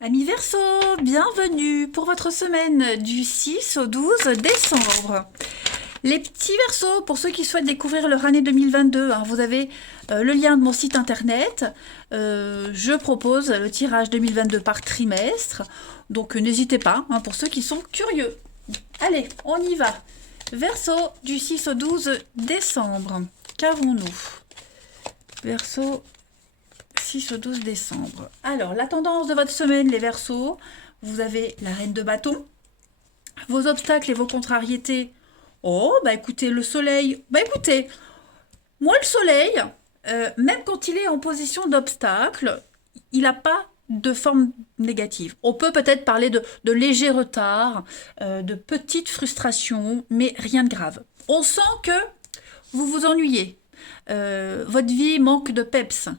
Amis Verseau, bienvenue pour votre semaine du 6 au 12 décembre. Les petits Verseaux, pour ceux qui souhaitent découvrir leur année 2022, hein, vous avez le lien de mon site internet. Je propose le tirage 2022 par trimestre, donc n'hésitez pas, hein, pour ceux qui sont curieux. Allez, on y va. Verseau du 6 au 12 décembre. Qu'avons-nous? Verseau 6 au 12 décembre. Alors, la tendance de votre semaine, les Verseaux, vous avez la reine de bâton, vos obstacles et vos contrariétés. Oh, bah écoutez, le soleil, bah écoutez, moi le soleil, même quand il est en position d'obstacle, il n'a pas de forme négative. On peut peut-être parler de légers retards, de petites frustrations, mais rien de grave. On sent que vous vous ennuyez. Votre vie manque de peps.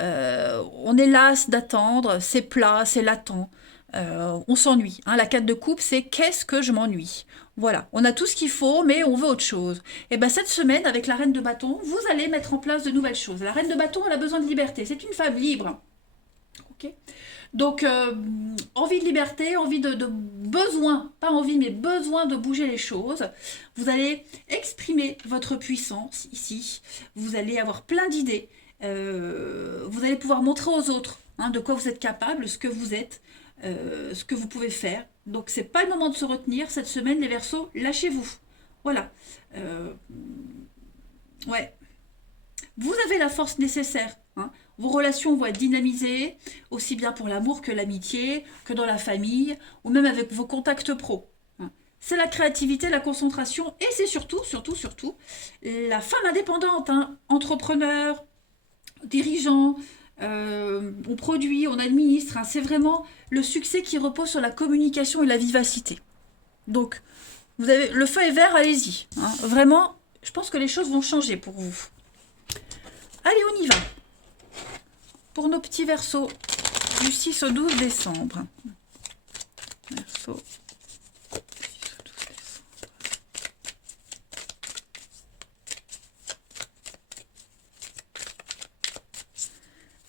On est las d'attendre, c'est plat, c'est latent. On s'ennuie. Hein. La carte de coupe, c'est qu'est-ce que je m'ennuie. Voilà, on a tout ce qu'il faut, mais on veut autre chose. Et bien cette semaine, avec la reine de bâton, vous allez mettre en place de nouvelles choses. La reine de bâton, elle a besoin de liberté. C'est une femme libre. Ok. Donc, envie de liberté, envie de besoin, pas envie, mais besoin de bouger les choses. Vous allez exprimer votre puissance ici. Vous allez avoir plein d'idées. Vous allez pouvoir montrer aux autres hein, de quoi vous êtes capable, ce que vous êtes, ce que vous pouvez faire. Donc, c'est pas le moment de se retenir. Cette semaine, les Verseaux, lâchez-vous. Voilà. Euh, ouais, vous avez la force nécessaire. Hein. Vos relations vont être dynamisées, aussi bien pour l'amour que l'amitié, que dans la famille, ou même avec vos contacts pro. Hein. C'est la créativité, la concentration, et c'est surtout, la femme indépendante, hein, entrepreneur, dirigeant, on produit, on administre. Hein. C'est vraiment le succès qui repose sur la communication et la vivacité. Donc, vous avez le feu est vert, allez-y. Hein. Vraiment, je pense que les choses vont changer pour vous. Allez, on y va. Pour nos petits Verseaux du 6 au 12 décembre. Verseau.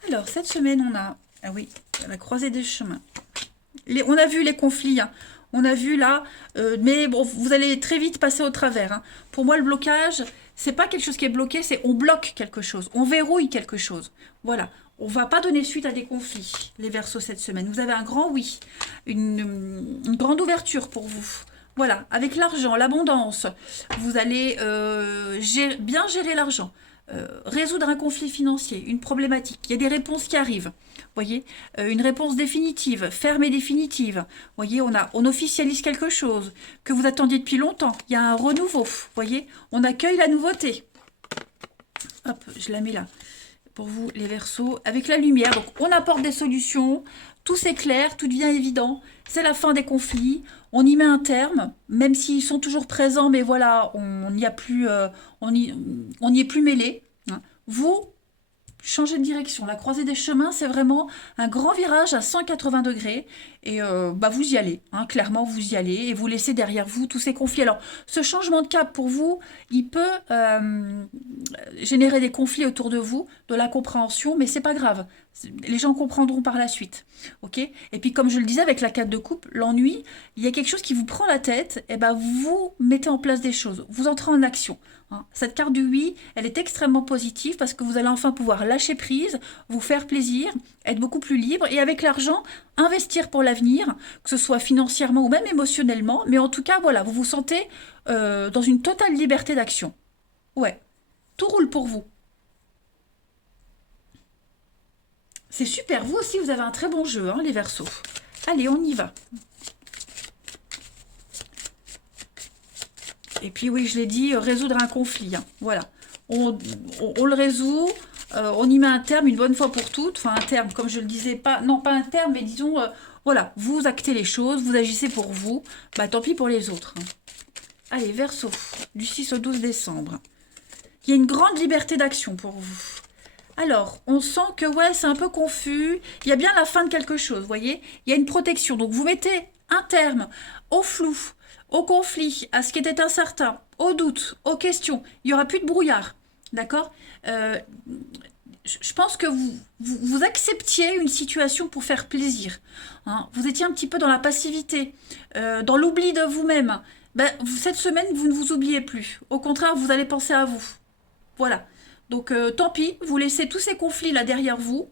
Alors, cette semaine, on a... Ah oui, la croisée des chemins. On a vu les conflits. Hein. On a vu là... mais bon, vous allez très vite passer au travers. Hein. Pour moi, le blocage, c'est pas quelque chose qui est bloqué, c'est on bloque quelque chose. On verrouille quelque chose. Voilà. On va pas donner suite à des conflits, les Verseaux, cette semaine. Vous avez un grand oui. Une grande ouverture pour vous. Voilà. Avec l'argent, l'abondance, vous allez bien gérer l'argent. Résoudre un conflit financier, une problématique. Il y a des réponses qui arrivent. Voyez, une réponse définitive, ferme et définitive. Voyez, on officialise quelque chose que vous attendiez depuis longtemps. Il y a un renouveau. Voyez, on accueille la nouveauté. Hop, je la mets là. Pour vous, les Verseaux, avec la lumière. Donc, on apporte des solutions. Tout s'éclaire, tout devient évident. C'est la fin des conflits. On y met un terme, même s'ils sont toujours présents, mais voilà, on n'y a plus, on y est plus mêlé. Hein. Vous, changer de direction. La croisée des chemins, c'est vraiment un grand virage à 180 degrés. Et bah, vous y allez, hein, clairement, vous y allez. Et vous laissez derrière vous tous ces conflits. Alors, ce changement de cap, pour vous, il peut générer des conflits autour de vous, de la compréhension, mais c'est pas grave. Les gens comprendront par la suite. Ok. Et puis, comme je le disais, avec la carte de coupe, l'ennui, il y a quelque chose qui vous prend la tête, et ben vous mettez en place des choses. Vous entrez en action. Hein. Cette carte du oui, elle est extrêmement positive parce que vous allez enfin pouvoir lâcher prise, vous faire plaisir, être beaucoup plus libre et avec l'argent, investir pour l'avenir, que ce soit financièrement ou même émotionnellement. Mais en tout cas, voilà, vous vous sentez dans une totale liberté d'action. Ouais, tout roule pour vous. C'est super, vous aussi vous avez un très bon jeu, hein, les Verseaux. Allez, on y va. Et puis oui, je l'ai dit, résoudre un conflit. Hein. Voilà. On le résout, on y met un terme une bonne fois pour toutes. Enfin, un terme, comme je le disais, pas, non, pas un terme, mais disons, voilà, vous actez les choses, vous agissez pour vous. Bah, tant pis pour les autres. Hein. Allez, Verseau, du 6 au 12 décembre. Il y a une grande liberté d'action pour vous. Alors, on sent que ouais, c'est un peu confus. Il y a bien la fin de quelque chose, vous voyez. Il y a une protection. Donc, vous mettez un terme au flou, au conflit, à ce qui était incertain, au doute, aux questions. Il n'y aura plus de brouillard. D'accord. je pense que vous acceptiez une situation pour faire plaisir. Hein. Vous étiez un petit peu dans la passivité, dans l'oubli de vous-même. Ben, cette semaine, vous ne vous oubliez plus. Au contraire, vous allez penser à vous. Voilà. Donc, tant pis, vous laissez tous ces conflits là derrière vous.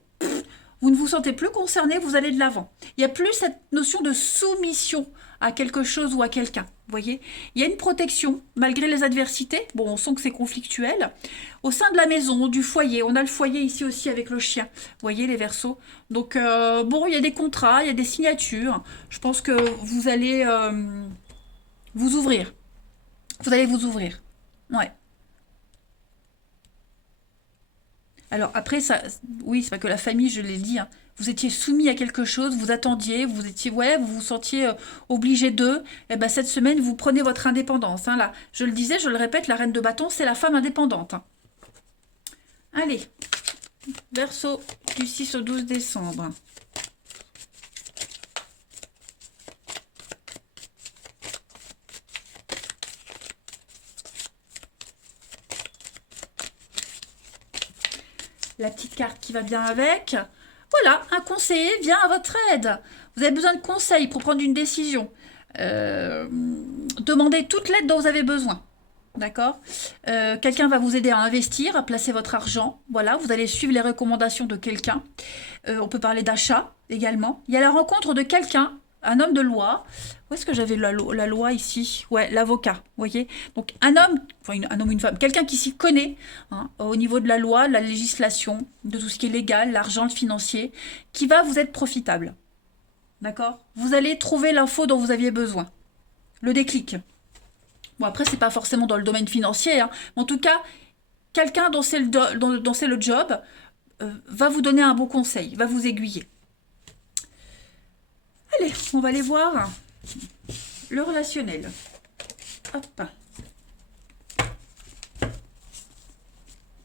Vous ne vous sentez plus concerné, vous allez de l'avant. Il n'y a plus cette notion de soumission à quelque chose ou à quelqu'un. Vous voyez, il y a une protection malgré les adversités. Bon, on sent que c'est conflictuel. Au sein de la maison, du foyer, on a le foyer ici aussi avec le chien. Vous voyez les Verseaux. Donc, bon, il y a des contrats, il y a des signatures. Je pense que vous allez vous ouvrir. Vous allez vous ouvrir. Ouais. Alors après, ça, oui, c'est pas que la famille, je l'ai dit, hein. Vous étiez soumis à quelque chose, vous attendiez, vous étiez, ouais, vous vous sentiez obligé d'eux. Et ben cette semaine, vous prenez votre indépendance. Hein, là, je le disais, je le répète, la reine de bâton, c'est la femme indépendante. Hein. Allez, Verseau, du 6 au 12 décembre. La petite carte qui va bien avec. Voilà, un conseiller vient à votre aide. Vous avez besoin de conseils pour prendre une décision. Demandez toute l'aide dont vous avez besoin. D'accord. Quelqu'un va vous aider à investir, à placer votre argent. Voilà, vous allez suivre les recommandations de quelqu'un. On peut parler d'achat également. Il y a la rencontre de quelqu'un, un homme de loi. Où est-ce que j'avais la loi ici? Ouais, l'avocat, vous voyez. Donc un homme, enfin un homme, une femme, quelqu'un qui s'y connaît hein, au niveau de la loi, de la législation, de tout ce qui est légal, l'argent, le financier, qui va vous être profitable. D'accord. Vous allez trouver l'info dont vous aviez besoin. Le déclic. Bon, après, c'est pas forcément dans le domaine financier, hein, mais en tout cas, quelqu'un dont c'est le job va vous donner un bon conseil, va vous aiguiller. Allez, on va aller voir le relationnel. Hop.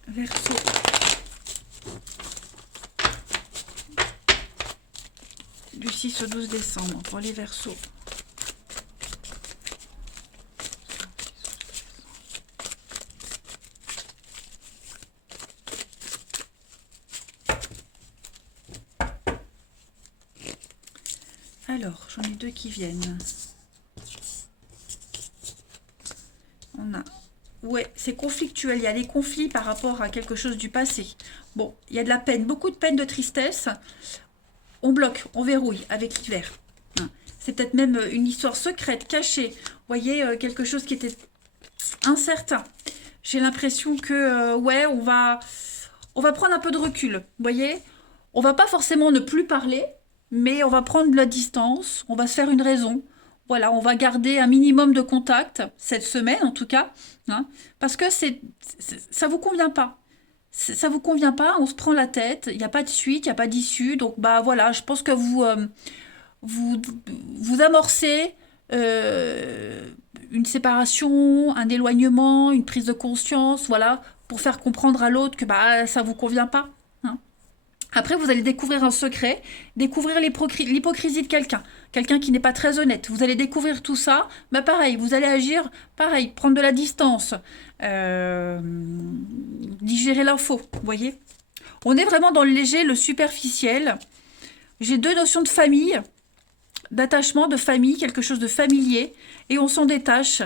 Verseau. Du 6 au 12 décembre pour les Verseaux. Alors, j'en ai deux qui viennent. On a... Ouais, c'est conflictuel. Il y a des conflits par rapport à quelque chose du passé. Bon, il y a de la peine, beaucoup de peine, de tristesse. On bloque, on verrouille avec l'hiver. C'est peut-être même une histoire secrète, cachée. Vous voyez, quelque chose qui était incertain. J'ai l'impression que, ouais, on va prendre un peu de recul. Vous voyez, on va pas forcément ne plus parler, mais on va prendre de la distance, on va se faire une raison. Voilà, on va garder un minimum de contact, cette semaine en tout cas, hein, parce que ça vous convient pas. Ça vous convient pas, on se prend la tête, il n'y a pas de suite, il n'y a pas d'issue. Donc bah voilà, je pense que vous, vous amorcez une séparation, un éloignement, une prise de conscience, voilà, pour faire comprendre à l'autre que bah ça vous convient pas. Hein. Après, vous allez découvrir un secret, découvrir l'hypocrisie de quelqu'un, quelqu'un qui n'est pas très honnête. Vous allez découvrir tout ça, bah pareil, vous allez agir, pareil, prendre de la distance, digérer l'info, vous voyez. On est vraiment dans le léger, le superficiel. J'ai deux notions de famille, d'attachement, de famille, quelque chose de familier, et on s'en détache,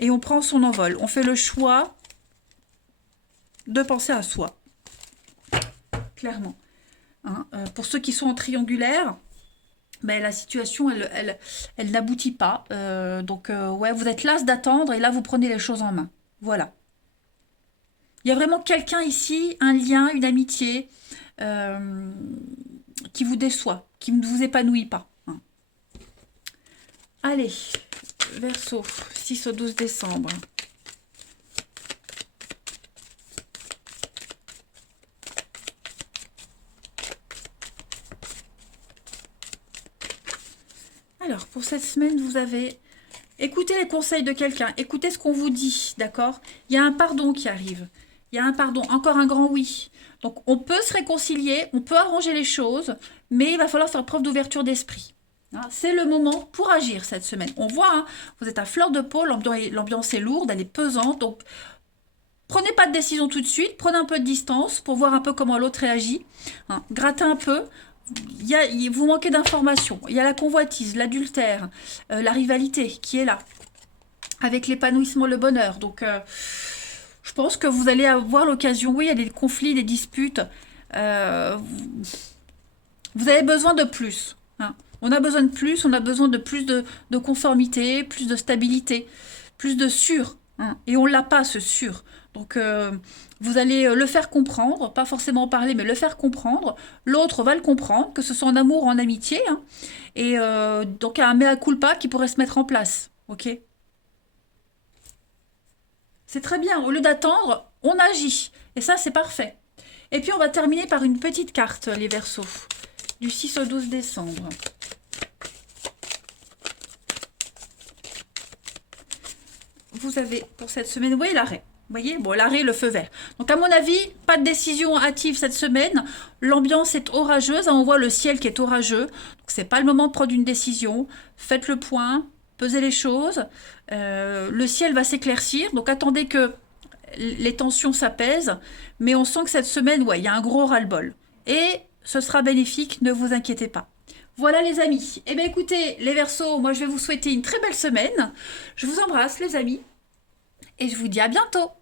et on prend son envol. On fait le choix de penser à soi, clairement. Hein, pour ceux qui sont en triangulaire, ben, la situation, elle n'aboutit pas. Donc, ouais, vous êtes las d'attendre, et là, vous prenez les choses en main. Voilà. Il y a vraiment quelqu'un ici, un lien, une amitié, qui vous déçoit, qui ne vous épanouit pas. Hein. Allez, Verseau, 6 au 12 décembre. Alors, pour cette semaine, vous avez écoutez les conseils de quelqu'un, écoutez ce qu'on vous dit, d'accord? Il y a un pardon qui arrive. Il y a un pardon, encore un grand oui. Donc, on peut se réconcilier, on peut arranger les choses, mais il va falloir faire preuve d'ouverture d'esprit. Hein, c'est le moment pour agir cette semaine. On voit, hein, vous êtes à fleur de peau, l'ambiance est lourde, elle est pesante, donc prenez pas de décision tout de suite, prenez un peu de distance pour voir un peu comment l'autre réagit. Hein, grattez un peu. Vous manquez d'informations. Il y a la convoitise, l'adultère, la rivalité qui est là, avec l'épanouissement, le bonheur. Donc, je pense que vous allez avoir l'occasion, oui, il y a des conflits, des disputes. Vous avez besoin de plus. Hein. On a besoin de plus, on a besoin de plus de conformité, plus de stabilité, plus de sûr. Hein. Et on ne l'a pas, ce sûr. Donc, vous allez le faire comprendre, pas forcément en parler, mais le faire comprendre. L'autre va le comprendre, que ce soit en amour ou en amitié. Hein. Et donc, il y a un mea culpa qui pourrait se mettre en place. Ok? C'est très bien. Au lieu d'attendre, on agit. Et ça, c'est parfait. Et puis, on va terminer par une petite carte, les Verseaux, du 6 au 12 décembre. Vous avez, pour cette semaine, oui, l'arrêt. Vous voyez, bon, l'arrêt, le feu vert. Donc, à mon avis, pas de décision hâtive cette semaine. L'ambiance est orageuse. On voit le ciel qui est orageux. Donc, c'est pas le moment de prendre une décision. Faites le point, pesez les choses. Le ciel va s'éclaircir. Donc, attendez que les tensions s'apaisent. Mais on sent que cette semaine, ouais, il y a un gros ras-le-bol. Et ce sera bénéfique, ne vous inquiétez pas. Voilà les amis. Eh bien écoutez, les Verseaux, moi je vais vous souhaiter une très belle semaine. Je vous embrasse les amis. Et je vous dis à bientôt.